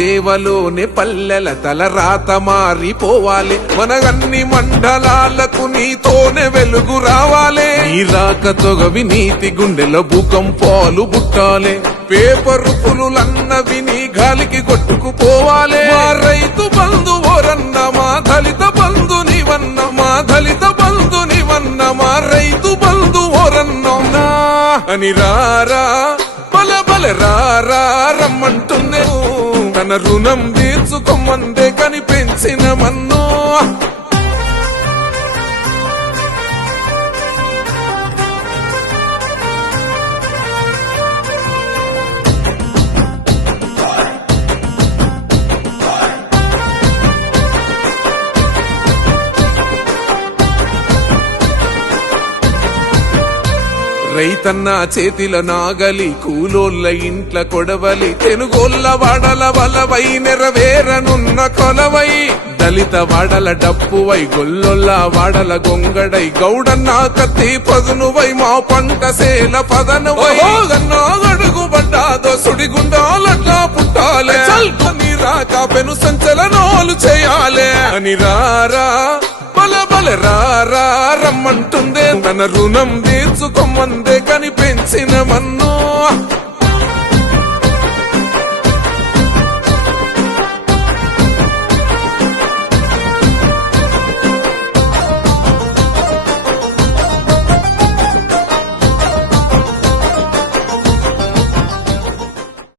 సేవలోనే పల్లెల తలరాత మారిపోవాలి, మన అన్ని మండలాలకు నీతోనే వెలుగు రావాలి. నీ రాకతో వినీతి గుండెల భూకంపాలు పుట్టాలి, పేపరు పులులన్నవి నీ గాలికి కొట్టుకుపోవాలి. మా రైతు బంధు ఓరన్న, మా దళిత బంధు నీవన్న, మా దళిత బంధు నీవన్న, మా రైతు బంధు ఓరన్నా అని రారా బల బల రారా రమ్మంటుందే. తన రుణం తీర్చుకోమందే కనిపించిన మన్నో. రైతన్న చేతిల నాగలి, కూలోళ్ళ ఇంట్ల కొడవలి, తెనుగోళ్ళ వాడల వలవై నెరవేరనున్న కొలవై, దళిత వాడల డప్పువై, గొల్లొల్ల వాడల గొంగడై, గౌడన్న కత్తి పదునువై, మా పంట సేల పదనువై, అడుగు పడ్డాదో సుడిగుండాలట్లా పుట్టాలే. నీ రాక పెను సంచలనాలు చేయాలే అని రారా బల బల రారా రమ్మంటుందే. తన రుణం తీర్చుకోమందే కనిపించిన మన్నో.